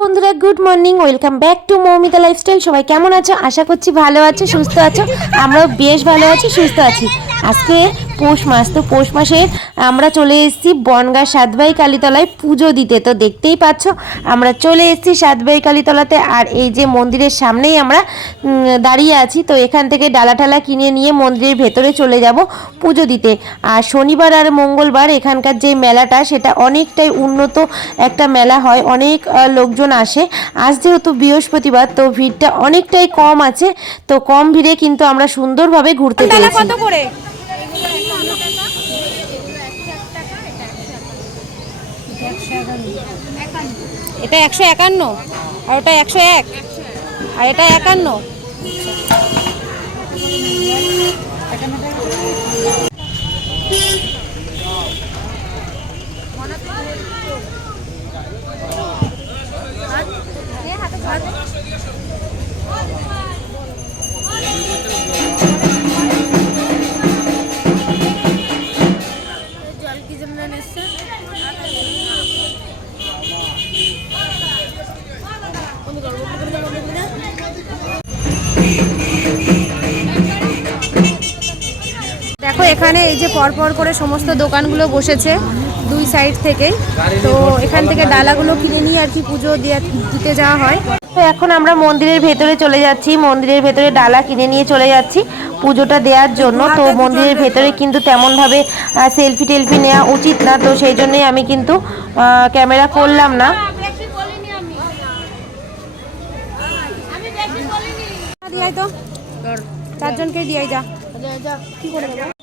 বন্ধুরা good morning, welcome back to Moumita lifestyle. সবাই কেমন আছো? আশা করছি ভালো আছো, সুস্থ আছো। আমরাও বেশ ভালো আছি, সুস্থ আছি। আজকে পৌষ মাস, তো পৌষ মাসে আমরা চলে এসেছি বনগাঁ সাতভাই কালীতলায় পুজো দিতে। তো দেখতেই পাচ্ছ আমরা চলে এসেছি সাতভাই কালীতলাতে, আর এই যে মন্দিরের সামনেই আমরা দাঁড়িয়ে আছি। তো এখান থেকে ডালা ঠালা কিনে নিয়ে মন্দিরের ভেতরে চলে যাব পুজো দিতে। আর শনিবার আর মঙ্গলবার এখানকার যে মেলাটা, সেটা অনেকটাই উন্নত একটা মেলা হয়, অনেক লোকজন আসে। আজ যেহেতু বৃহস্পতিবার, তো ভিড়টা অনেকটাই কম আছে। তো কম ভিড়ে কিন্তু আমরা সুন্দরভাবে ঘুরতে পেরেছি। কত করে? এটা 151 আর ওটা 101 আর এটা 51। দেখো এখানে এই যে পরপর করে সমস্ত দোকানগুলো বসেছে দুই সাইড থেকেই। তো এখান থেকে ডালাগুলো কিনে নিয়ে আর কি পুজো দিতে যাওয়া হয়। তো এখন আমরা মন্দিরের ভেতরে চলে যাচ্ছি, মন্দিরের ভেতরে ডালা কিনে নিয়ে চলে যাচ্ছি পুজোটা দেওয়ার জন্য। তো মন্দিরের ভেতরে কিন্তু তেমনভাবে সেলফি টেলফি নেওয়া উচিত না, তো সেই জন্যই আমি কিন্তু ক্যামেরা করলাম না। দিয়াই তো চারজনকে দিয়াই যা কি করে দেবো।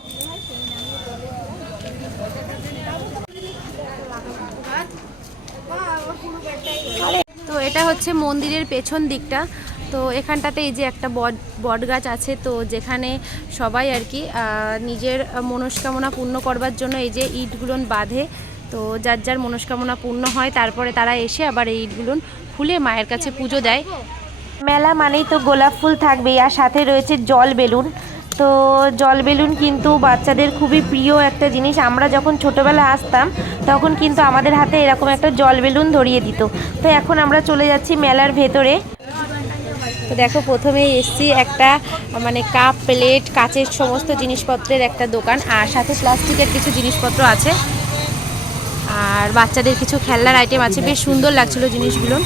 তো এটা হচ্ছে মন্দিরের পেছন দিকটা। তো এখানটাতে এই যে একটা বট গাছ আছে, তো যেখানে সবাই আর কি নিজের মনস্কামনা পূর্ণ করবার জন্য এই যে ইটগুলোন বাঁধে। তো যার যার মনস্কামনা পূর্ণ হয়, তারপরে তারা এসে আবার এই ইটগুলোন খুলে মায়ের কাছে পুজো দেয়। মেলা মানেই তো গোলাপ ফুল থাকবেই, আর সাথে রয়েছে জল বেলুন। তো জল বেলুন কিন্তু বাচ্চাদের খুবই প্রিয় একটা জিনিস। আমরা যখন ছোটোবেলা আসতাম, তখন কিন্তু আমাদের হাতে এরকম একটা জল বেলুন ধরিয়ে দিত। তো এখন আমরা চলে যাচ্ছি মেলার ভেতরে। তো দেখো প্রথমেই এসছি একটা মানে কাপ প্লেট কাচের সমস্ত জিনিসপত্রের একটা দোকান, আর সাথে প্লাস্টিকের কিছু জিনিসপত্র আছে, আর বাচ্চাদের কিছু খেলনার আইটেম আছে। বেশ সুন্দর লাগছিল জিনিসগুলো।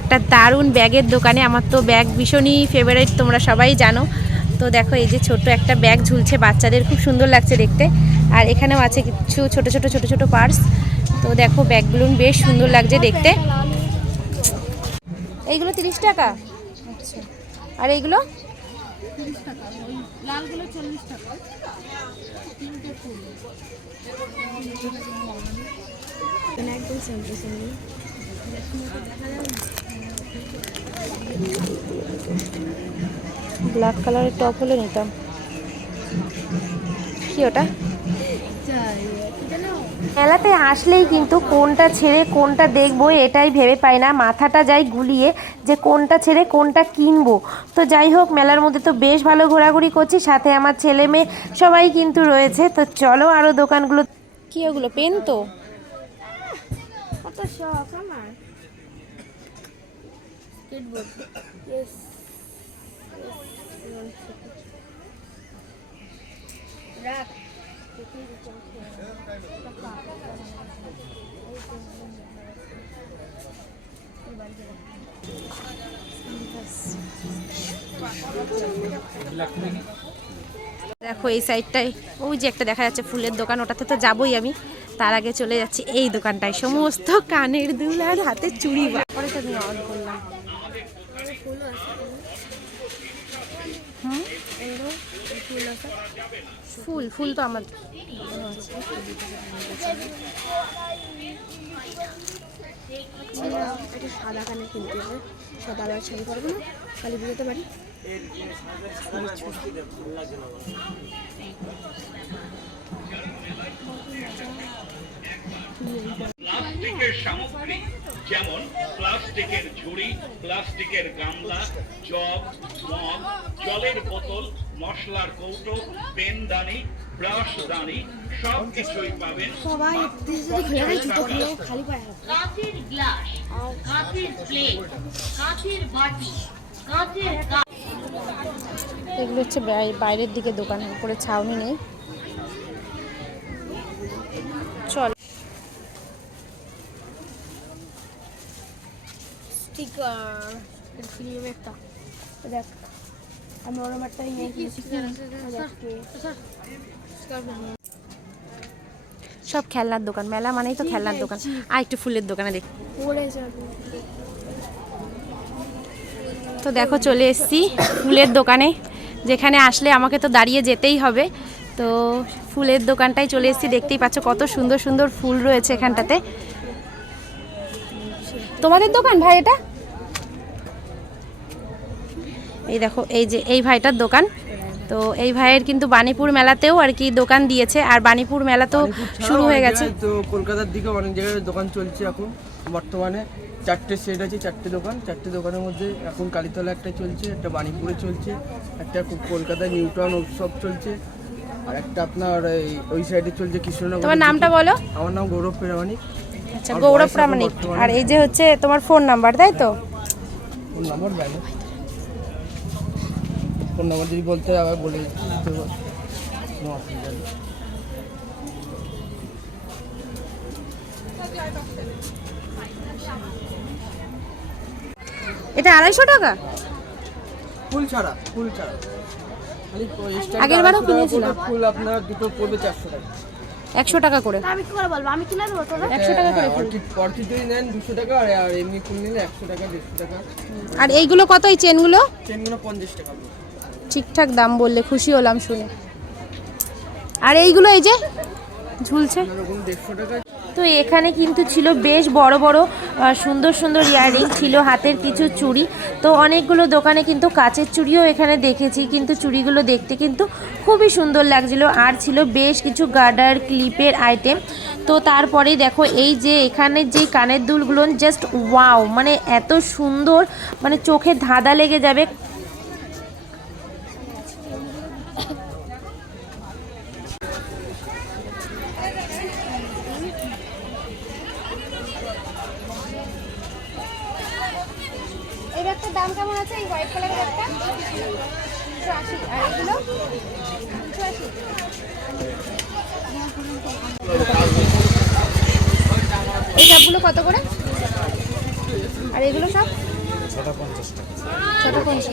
একটা দারুণ ব্যাগের দোকানে। আমার তো ব্যাগ ভীষণই ফেভারিট, তোমরা সবাই জানো। তো দেখো এই যে ছোট একটা ব্যাগ ঝুলছে বাচ্চাদের, খুব সুন্দর লাগছে দেখতে। আর এখানেও আছে কিছু ছোট ছোট ছোট ছোট পার্স। তো দেখো ব্যাগগুলো বেশ সুন্দর লাগছে দেখতে। এইগুলো 30 টাকা। আচ্ছা, আর এইগুলো 30 টাকা। ওই লালগুলো 40 টাকা। তিনটে ফুল একদম সিম্পল সিম্পল। ব্ল্যাক কালারের টপ হলে নিতাম। কি ওটা? মেলাতে আসলেই কিন্তু কোনটা ছেড়ে কোনটা দেখবো এটাই ভেবে পাই না, মাথাটা যায় গুলিয়ে যে কোনটা ছেড়ে কোনটা কিনবো। তো যাই হোক, মেলার মধ্যে তো বেশ ভালো ঘোরাঘুরি করছি, সাথে আমার ছেলে মেয়ে সবাই কিন্তু রয়েছে। তো চলো আরও দোকানগুলো। কি ওগুলো? পেন তো? কত শখ আমার স্কেটবোর্ড। ইয়েস রাখ দেখো এই সাইডটাই ওই যে একটা দেখা যাচ্ছে ফুলের দোকান, ওটাতে তো যাবোই আমি। তার আগে চলে যাচ্ছি এই দোকানটায়, সমস্ত কানের দুল আর হাতের চুড়ি। পরে তো নিয়ে অন করলাম। ফুল ফুল তো আমার একটা সাদা কানে কিনতে হবে। সাদা আর শাড়ি পরবো না, কালী পুজোতে পারি। প্লাস্টিকের সামগ্রী যেমন প্লাস্টিকের ঝুড়ি, প্লাস্টিকের গামলা, জগ, মগ, জলের বোতল, মশলার কৌটো, পেনদানি, ব্রাশদানি সব কিছুই পাবেন সবাই খুলে গেছে, জুতো খুলে খালি পায়ে হাঁটে। কাঁচের গ্লাস, কাঁচের প্লেট, কাঁচের বাটি, কাঁচের কাপ। এগুলো হচ্ছে বাইরের দিকে দোকান, উপরে ছাউনি নেই। চল স্টিকার ফিল্ম একটা দেখ, আমি ওরম একটা নিয়ে কিনেছি। সব খেলনার দোকান, মেলা মানেই তো খেলনার দোকান। আর একটু ফুলের দোকানে দেখ। পড়ে যাবে। তো দেখো চলে এসেছি ফুলের দোকানে, যেখানে আসলে আমাকে তো দাঁড়িয়ে যেতেই হবে। তো ফুলের দোকানটাই চলে এসেছি, দেখতেই পাচ্ছ কত সুন্দর সুন্দর ফুল রয়েছে এখানটাতে। তোমাদের দোকান ভাই এটা? এই দেখো, এই যে এই ভাইটার দোকান। তো এই ভাইয়ের কিন্তু বাণীপুর মেলাতেও আর কি দোকান দিয়েছে, আর বাণীপুর মেলা তো শুরু হয়ে গেছে। তো কলকাতার দিকে অনেক জায়গায় দোকান চলছে এখন বর্তমানে। 4টে সেট আছে, 4টে দোকান। 4টে দোকানের মধ্যে এখন কালীতলা একটা চলছে, একটা বাণীপুরে চলছে, একটা কলকাতায় নিউটাউন উৎসব চলছে, আর একটা আপনার ওই সাইডে চলছে কৃষ্ণনগর। তোমার নামটা বলো। আমার নাম গৌরব প্রামাণিক। আচ্ছা, গৌরব প্রামাণিক। আর এই যে হচ্ছে তোমার ফোন নাম্বার, তাই তো? ফোন নাম্বার ব্যাগে, ফোন নাম্বার যদি বলতে আবার বলে দিতে পারবো, কোনো অসুবিধা নেই। এটা 250 টাকা? ফুল ছাড়া, ফুল ছাড়া খালি আগের বারও কিনেছিলাম। ফুল আপনার দুটো পড়বে 400 টাকা। 100 টাকা করে। আমি কি করে বলবো, আমি কিনে দেবো তোদের। 100 টাকা করে ফুল। অর্কিড যদি নেন 200 টাকা, আর এমনি ফুল নিলে 100 টাকা 150 টাকা। আর এইগুলো কত, এই চেনগুলো? চেনগুলো 50 টাকা। ঠিকঠাক দাম বললে খুশি হলাম শুনে। আর এইগুলো এই যে ঝুলছে, এরকম 150 টাকা। তো এখানে কিন্তু ছিল বেশ বড় বড় সুন্দর সুন্দর ইয়াররিং, ছিল হাতের কিছু চুড়ি। তো অনেকগুলো দোকানে কিন্তু কাচের চুড়িও এখানে দেখেছি, কিন্তু চুড়িগুলো দেখতে কিন্তু খুবই সুন্দর লাগছিল। আর ছিল বেশ কিছু গার্ডার ক্লিপের আইটেম। তো তারপরে দেখো এই যে এখানে যে কানের দুলগুলো, জাস্ট ওয়াও, মানে এত সুন্দর, মানে চোখে ধাঁধা লেগে যাবে। এই ব্যাগটার দাম কেমন আছে? এই হোয়াইট কালারের ব্যাগটা 280। আর এগুলো 280। এই সবগুলো কত করে? আর এগুলো সব 650 টাকা। 650।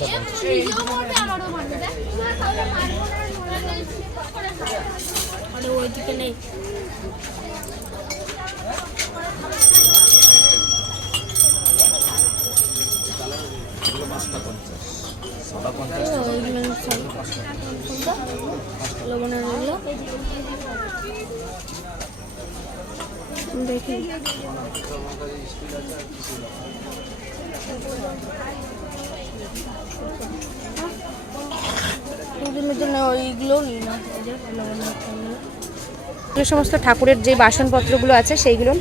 ওই দিকে নেই। দেখি ওইগুলো নিই না। এগুলো সমস্ত ঠাকুরের যে বাসনপত্রগুলো আছে সেইগুলো।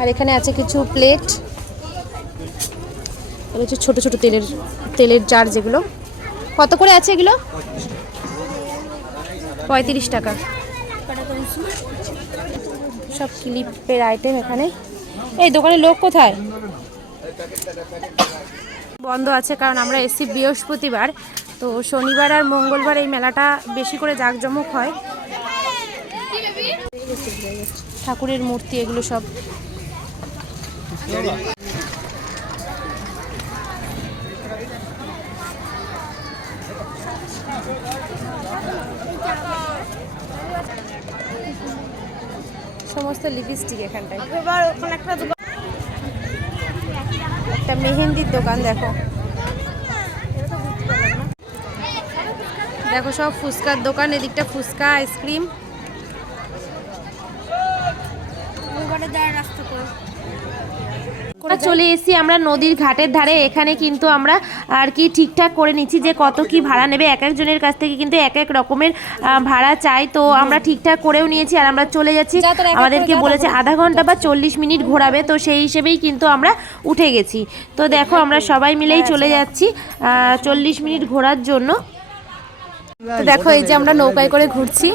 আর এখানে আছে কিছু প্লেট, এগুলো হচ্ছে ছোটো ছোটো তেলের জার, যেগুলো কত করে আছে এগুলো? 35 টাকা। সব ক্লিপের আইটেম এখানে। এই দোকানে লোক কোথায়? বন্ধ আছে, কারণ আমরা এসছি বৃহস্পতিবার। তো শনিবার আর মঙ্গলবার এই মেলাটা বেশি করে জাঁকজমক হয়। ঠাকুরের মূর্তি এগুলো সব। সমস্ত লিপস্টিক এখানটায়। একটা মেহেন্দির দোকান দেখো, দেখো সব ফুচকার দোকান। এদিকটা ফুচকা, আইসক্রিম। চলে এসেছি আমরা নদীর ঘাটের ধারে। এখানে কিন্তু আমরা আর কি ঠিকঠাক করে নিচ্ছি যে কত কি ভাড়া নেবে। এক একজনের কাছ থেকে কিন্তু এক এক রকমের ভাড়া চাই। তো আমরা ঠিকঠাক করেও নিয়েছি, আর আমরা চলে যাচ্ছি। আমাদেরকে বলেছে আধা ঘন্টা বা 40 মিনিট ঘোরাবে, তো সেই হিসেবেই কিন্তু আমরা উঠে গেছি। তো দেখো আমরা সবাই মিলেই চলে যাচ্ছি 40 মিনিট ঘোরার জন্য। তো দেখো এই যে আমরা নৌকায় করে ঘুরছি।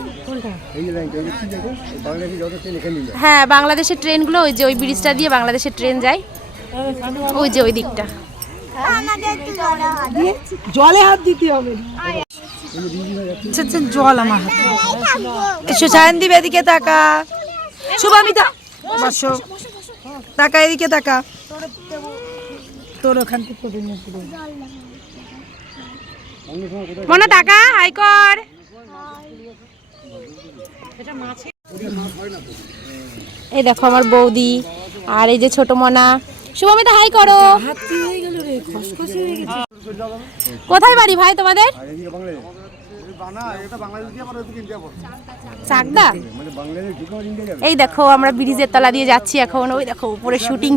হ্যাঁ, বাংলাদেশের ট্রেনগুলো ওই যে ওই ব্রিজটা দিয়ে বাংলাদেশের ট্রেন যায়, ওই যে ওই দিকটা। জলে হাত দিতে হবে। জল আমার হাতে। এসো সায়নদীপ, এদিকে তাকা। শুভামিতা বসো, তাকা এদিকে তাকা। তোর ওখান থেকে মনে টাকা হাই কর। এই দেখো আমার বৌদি আর এই যে ছোট মনা। শুভমিতা হাই করো। কোথায় বাড়ি ভাই তোমাদের? চাকদা। এই দেখো আমরা ব্রিজের তলা দিয়ে যাচ্ছি এখন, ওই দেখো উপরে শুটিং।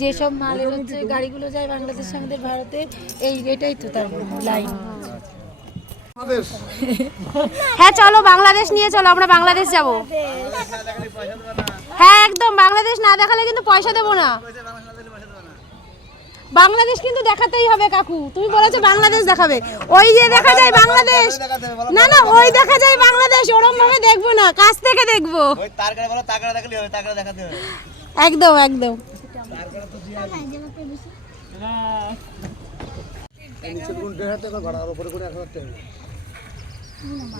যেসব মাল হচ্ছে গাড়িগুলো যায় বাংলাদেশ আমাদের ভারতে, এটাই তো তার লাইন। হ্যাঁ চলো বাংলাদেশ নিয়ে চলো, আমরা বাংলাদেশ যাব। হ্যাঁ একদম, বাংলাদেশ না দেখালে কিন্তু পয়সা দেবো না। বাংলাদেশ কিন্তু দেখাতেই হবে কাকু, তুমি বলেছো বাংলাদেশ দেখাবে। ওই যে দেখা যায় বাংলাদেশ, না না ওই দেখা যায় বাংলাদেশ, ওরম ভাবে দেখবো না, কাছ থেকে দেখবো। একদম একদম।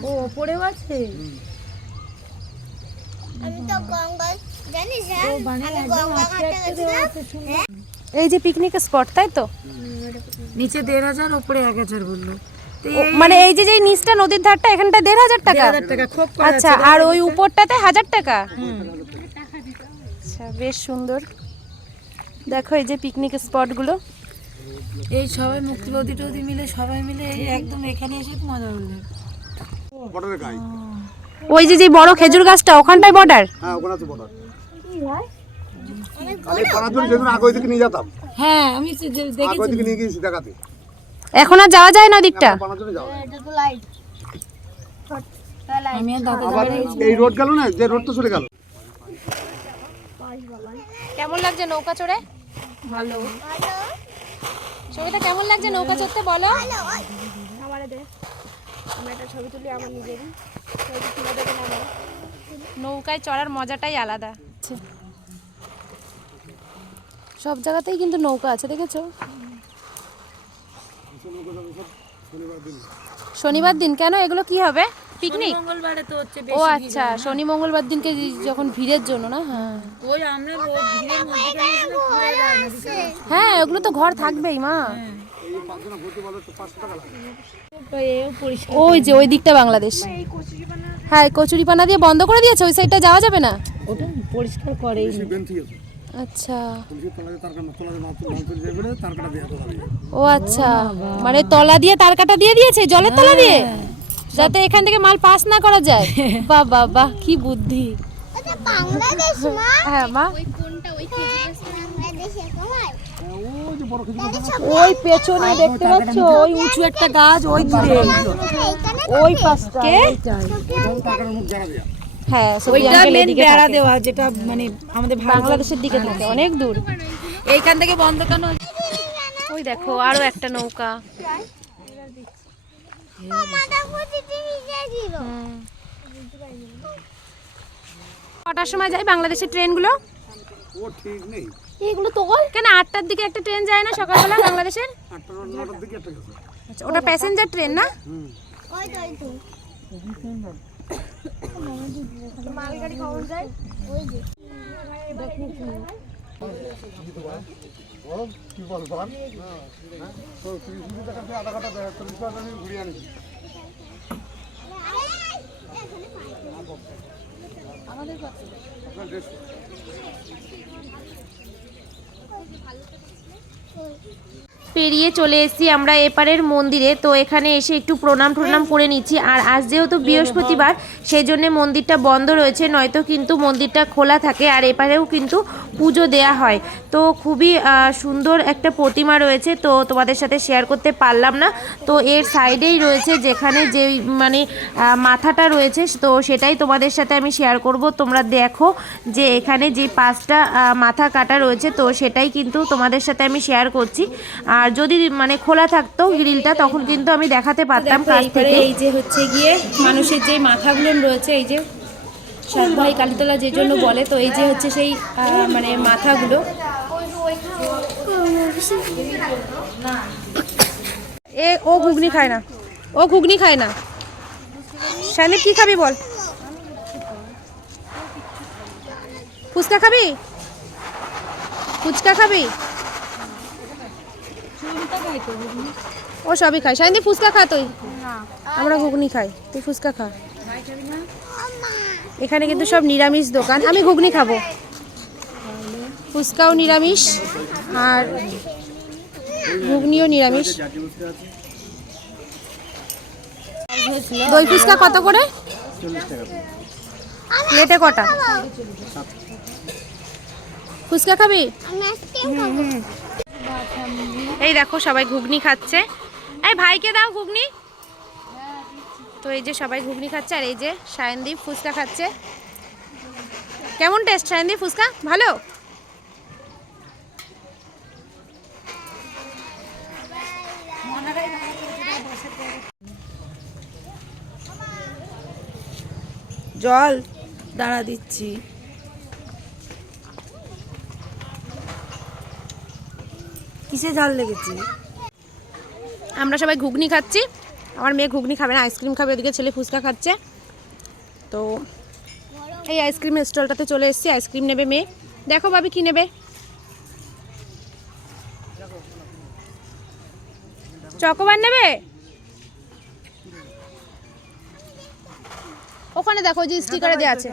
ও ওপরেও আছে। আমি তো গঙ্গা জানিস আমি গঙ্গা ঘাটে গেছিলাম। এই যে পিকনিক স্পট তাই তো? নিচে 1,500, উপরে 1,000 বললো। মানে এই যে যেই নিচটা নদীর ধারটা এখানটা 1,500 টাকা। 1,000 টাকা খুব কম। আচ্ছা, আর ওই উপরটাতে 1000 টাকা। আচ্ছা বেশ সুন্দর। দেখো এই যে পিকনিক স্পটগুলো, এই সবাই মুক্তিবাদী টদি মিলে সবাই মিলে এই একদম এখানে এসে মজা করলে। ওই যে যে বড় খেজুর গাছটা ওখানটায় বর্ডার। হ্যাঁ ওখানে আছে বর্ডার। আরে পানাজুরি যেদিন আগে ওইদিকে নিয়ে যেতাম। হ্যাঁ আমি দেখেছি। আগে ওইদিকে নিয়ে গিয়েছি দেখাতে। এখন আর যাওয়া যায় না দিকটা। পানাজুরি যাও। এটা তো লাইট। আমি আর দাদা আবার এই রোড গেল না, যে রোড তো চলে গেল। কেমন লাগছে নৌকা চড়ে? ভালো। ছবিটা কেমন লাগছে নৌকা চড়তে বলো? নৌকায় চড়ার মজাটাই আলাদা। সব জায়গাতেই কিন্তু নৌকা আছে, দেখেছো? শনিবার দিন কেন? এগুলো কি হবে? পিকনিক? মঙ্গলবারে তো হচ্ছে ও আচ্ছা, শনি মঙ্গলবার দিনকে যখন ভিড়ের জন্য না। হ্যাঁ ওই আমরা ভিড়ের মধ্যে হ্যাঁ, ওগুলো তো ঘর থাকবেই মা। ওই যে ওই দিকটা বাংলাদেশ। হ্যাঁ কচুরিপানা দিয়ে বন্ধ করে দিয়েছে, ওই সাইডটা যাওয়া যাবে না। ওটা পরিষ্কার করে। আচ্ছা ও আচ্ছা, মানে তলা দিয়ে তার কাটা দিয়ে দিয়েছে, জলের তলা দিয়ে, যাতে এখান থেকে মাল পাস না করা যায়। বাহ বাহ বাহ, কি বুদ্ধি। এটা বাংলাদেশ মা। হ্যাঁ মা, ওই কোনটা ওই বাংলাদেশে কোথায়? ওই পেছনে দেখতে পাচ্ছ ওই উঁচু একটা গাছ, ওই দূরে ওই পাশটা। হ্যাঁ ওইটা মেন বেড়া দেওয়া, যেটা মানে আমাদের বাংলাদেশের দিকে থাকে, অনেক দূর। এইখান থেকে বন্ধ কেন? ওই দেখো আরো একটা নৌকা। মাথা ফুটিতে ভিজে ছিল। কটার সময় যায় বাংলাদেশের ট্রেনগুলো? ও ঠিক নেই। এগুলো তো কেন 8টার দিকে একটা ট্রেন যায় না সকালবেলা বাংলাদেশের? 8টার দিকে একটা গেছে। আচ্ছা ওটা প্যাসেঞ্জার ট্রেন না? ওই তো মালগাড়ি কখন যায়? ওই যে কি বলবো আর? তো 30 টাকা দিয়ে আধা ঘন্টা 40 টাকা নিয়ে ঘুরিয়ে আনিছি। আমাদের কত? পেরিয়ে চলে এসেছি আমরা এপারের মন্দিরে। তো এখানে এসে একটু প্রণাম করে নিচ্ছি। আর আজ যেহেতু বৃহস্পতিবার সেই জন্য মন্দিরটা বন্ধ রয়েছে, নয়তো কিন্তু মন্দিরটা খোলা থাকে। আর এপারেও কিন্তু পুজো দেয়া হয়। তো খুবই সুন্দর একটা প্রতিমা রয়েছে, তো তোমাদের সাথে শেয়ার করতে পারলাম না। তো এর সাইডেই রয়েছে যেখানে যে মানে মাথাটা রয়েছে, তো সেটাই তোমাদের সাথে আমি শেয়ার করব। তোমরা দেখো যে এখানে যে 5টা মাথা কাটা রয়েছে, তো সেটাই কিন্তু তোমাদের সাথে আমি শেয়ার করছি। আর যদি মানে খোলা থাকতো গ্রিলটা তখন কিন্তু আমি দেখাতে পারতাম কাছ থেকে। এই যে হচ্ছে গিয়ে মানুষের যে মাথাগুলো রয়েছে, এই যে সাতভাই কালীতলা যে জন্য বলে, তো এই যে হচ্ছে সেই মানে মাথাগুলো। ও ঘুগনি খায় না, ও ঘুগনি খায় না। শানি কি খাবি বল? ফুচকা খাবি? ফুচকা খাবি? ও সবই খায়। শানি ফুচকা খা তুই? আমরা ঘুগনি খাই, তুই ফুচকা খা। এখানে কিন্তু সব নিরামিষ দোকান, আমি ঘুগনি খাবো। ফুচকাও নিরামিষ আর ঘুগনিও নিরামিষ। দই ফুচকা কত করে? প্লেটে কটা? ফুচকা খাবি? এই দেখো সবাই ঘুগনি খাচ্ছে। এই ভাইকে দাও ঘুগনি। তো এই যে সবাই ঘুগনি খাচ্ছে আর এই যে সায়নদীপ ফুচকা খাচ্ছে। কেমন টেস্ট সায়নদীপ ফুচকা? ভালো? জল দাঁড়া দিচ্ছি। কিসে ঝাল লেগেছে? আমরা সবাই ঘুগনি খাচ্ছি। আমার মেয়ে ঘুগনি খাবে না, আইসক্রিম খাবে। ওদিকে ছেলে ফুচকা খাচ্ছে। তো এই আইসক্রিমের স্টলটাতে চলে এসেছি, আইসক্রিম নেবে মেয়ে। দেখো ভাবি কি নেবে? চকোবার নেবে? ওখানে দেখো যে স্টিকারে দেওয়া আছে।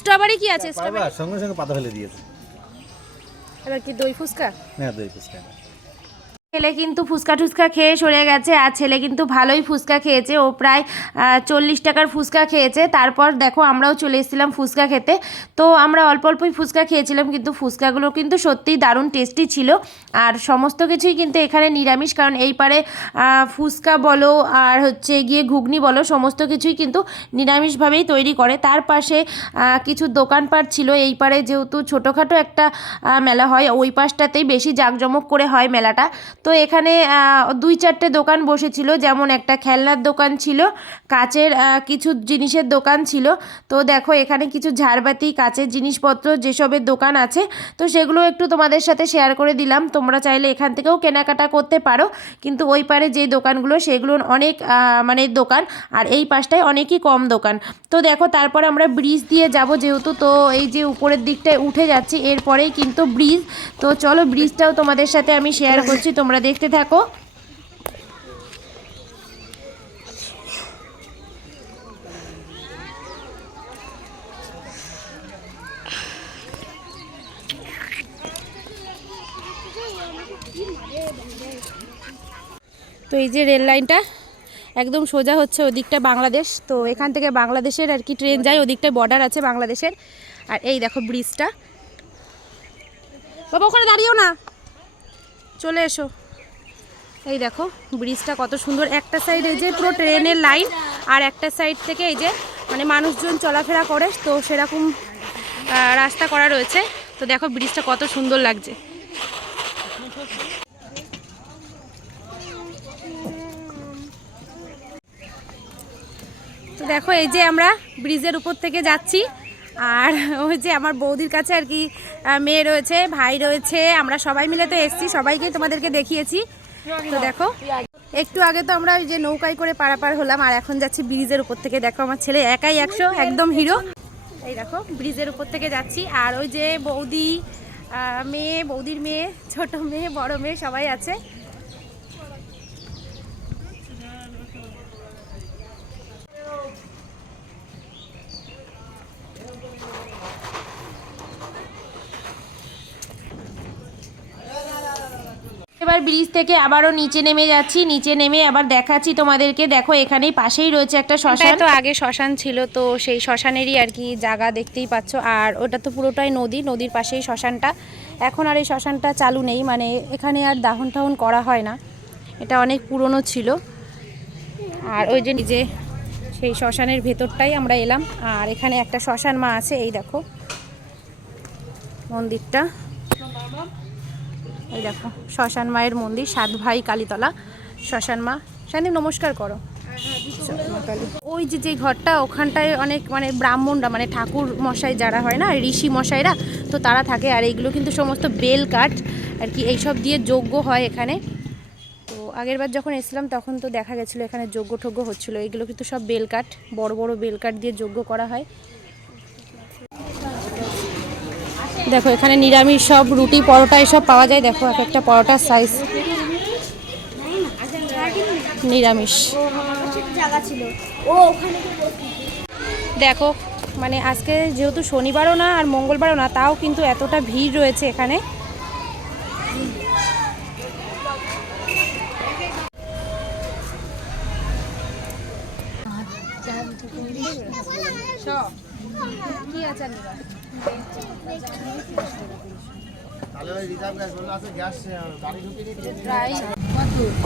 স্ট্রবেরি কি আছে? স্ট্রবেরি সঙ্গে সঙ্গে পাতা ফেলে দিয়েছে। এবার কি দই ফুচকা? হ্যাঁ দই ফুচকা। ছেলে কিন্তু ফুচকা টুচকা খেয়ে সরে গেছে, আর ছেলে কিন্তু ভালোই ফুচকা খেয়েছে। ও প্রায় 40 টাকার ফুচকা খেয়েছে। তারপর দেখো আমরাও চলে এসেছিলাম ফুচকা খেতে। তো আমরা অল্প অল্পই ফুচকা খেয়েছিলাম, কিন্তু ফুচকাগুলো কিন্তু সত্যিই দারুণ টেস্টি ছিল। আর সমস্ত কিছুই কিন্তু এখানে নিরামিষ, কারণ এই পারে ফুচকা বলো আর হচ্ছে গিয়ে ঘুগনি বলো সমস্ত কিছুই কিন্তু নিরামিষভাবেই তৈরি করে। তার পাশে কিছু দোকানপাট ছিল। এই পারে যেহেতু ছোটোখাটো একটা মেলা হয়, ওই পাশটাতেই বেশি জাঁকজমক করে হয় মেলাটা। তো এখানে 2-4টে দোকান বসেছিল, যেমন একটা খেলনার দোকান ছিল, কাচের কিছু জিনিসের দোকান ছিল। তো দেখো এখানে কিছু ঝাড়বাতি, কাচের জিনিসপত্র যেসবের দোকান আছে, তো সেগুলো একটু তোমাদের সাথে শেয়ার করে দিলাম। তোমরা চাইলে এখান থেকেও কেনাকাটা করতে পারো, কিন্তু ওই পারে যে দোকানগুলো সেগুলোর অনেক মানে দোকান, আর এই পাশটায় অনেকই কম দোকান। তো দেখো তারপর আমরা ব্রিজ দিয়ে যাব যেহেতু, তো এই যে উপরের দিকটায় উঠে যাচ্ছি, এরপরেই কিন্তু ব্রিজ। তো চলো ব্রিজটাও তোমাদের সাথে আমি শেয়ার করছি, তোমরা দেখতে থাকো। তো এই যে রেল লাইনটা একদম সোজা হচ্ছে ওদিকটা বাংলাদেশ। তো এখান থেকে বাংলাদেশের আর কি ট্রেন যায়, ওদিকটায় বর্ডার আছে বাংলাদেশের। আর এই দেখো ব্রিজটা। বাবা ওখানে দাঁড়িয়েও না, চলে এসো। এই দেখো ব্রিজটা কত সুন্দর। একটা সাইড এই যে পুরো ট্রেনের লাইন, আর একটা সাইড থেকে এই যে মানে মানুষজন চলাফেরা করে, তো সেরকম রাস্তা করা রয়েছে। তো দেখো ব্রিজটা কত সুন্দর লাগছে। তো দেখো এই যে আমরা ব্রিজের উপর থেকে যাচ্ছি, আর ওই যে আমার বৌদির কাছে আর কি মেয়ে রয়েছে, ভাই রয়েছে, আমরা সবাই মিলে তো এসছি, সবাইকেই তোমাদেরকে দেখিয়েছি। তো দেখো একটু আগে তো আমরা ওই যে নৌকায় করে পারাপার হলাম, আর এখন যাচ্ছি ব্রিজের উপর থেকে। দেখো আমার ছেলে একাই 100, একদম হিরো। এই দেখো ব্রিজের উপর থেকে যাচ্ছি, আর ওই যে বৌদি মেয়ে, বৌদির মেয়ে, ছোট মেয়ে, বড় মেয়ে সবাই আছে। এবার ব্রিজ থেকে আবারও নিচে নেমে যাচ্ছি, নিচে নেমে আবার দেখাচ্ছি তোমাদেরকে। দেখো এখানেই পাশেই রয়েছে একটা শ্মশান। তো আগে শ্মশান ছিল, তো সেই শ্মশানেরই আর কি জায়গা দেখতেই পাচ্ছ। আর ওটা তো পুরোটাই নদী, নদীর পাশেই শ্মশানটা। এখন আর এই শ্মশানটা চালু নেই, মানে এখানে আর দাহন টাহন করা হয় না, এটা অনেক পুরনো ছিল। আর ওই যে নিজে সেই শ্মশানের ভেতরটাই আমরা এলাম, আর এখানে একটা শ্মশান মা আছে, এই দেখো। মন্দিরটা। এই দেখো শ্মশান মায়ের মন্দির, 7 ভাই কালীতলা শ্মশান মা। শান্তি নমস্কার করো। ওই যে ঘরটা, ওখানটায় অনেক মানে ব্রাহ্মণরা মানে ঠাকুর মশাই যারা হয় না, ঋষি মশাইরা, তো তারা থাকে। আর এইগুলো কিন্তু সমস্ত বেল কাঠ আর কি, এইসব দিয়ে যজ্ঞ হয় এখানে। তো আগের বার যখন এসেছিলাম তখন তো দেখা গেছিলো এখানে যজ্ঞ ঠজ্ঞ হচ্ছিলো। এইগুলো কিন্তু সব বেল কাঠ, বড় বড় বেল কাঠ দিয়ে যজ্ঞ করা হয়। দেখো এখানে নিরামিষ সব রুটি পরোটা এসব পাওয়া যায়। দেখো এক একটা পরোটার সাইজ নিরামিষ। দেখো মানে আজকে যেহেতু শনিবারও না আর মঙ্গলবারও না, তাও কিন্তু এতটা ভিড় রয়েছে এখানে। কি আচার নিবা?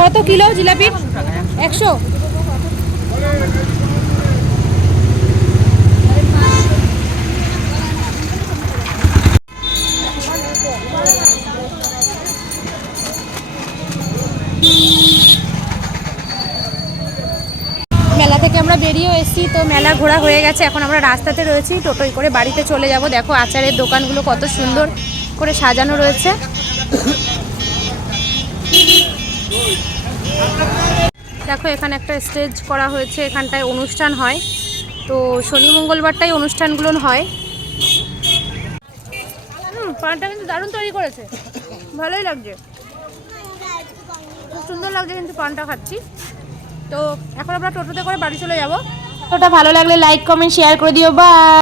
কত কিলো জিলাপি? 100। মেলা থেকে আমরা বেরিয়েও এসেছি, তো মেলা ঘোরা হয়ে গেছে। এখন আমরা রাস্তাতে রয়েছি, টোটোয় করে বাড়িতে চলে যাব। দেখো আচারের দোকানগুলো কত সুন্দর করে সাজানো রয়েছে। দেখো এখানে একটা স্টেজ করা হয়েছে, এখানটায় অনুষ্ঠান হয়। তো শনি মঙ্গলবারটাই অনুষ্ঠানগুলো হয়। পানটা কিন্তু দারুণ তৈরি করেছে, ভালোই লাগছে, খুব সুন্দর লাগছে কিন্তু পানটা খাচ্ছি। তো এখন আমরা টোটোতে করে বাড়ি চলে যাব। ওটা ভালো লাগলে লাইক কমেন্ট শেয়ার করে দিও। বাই।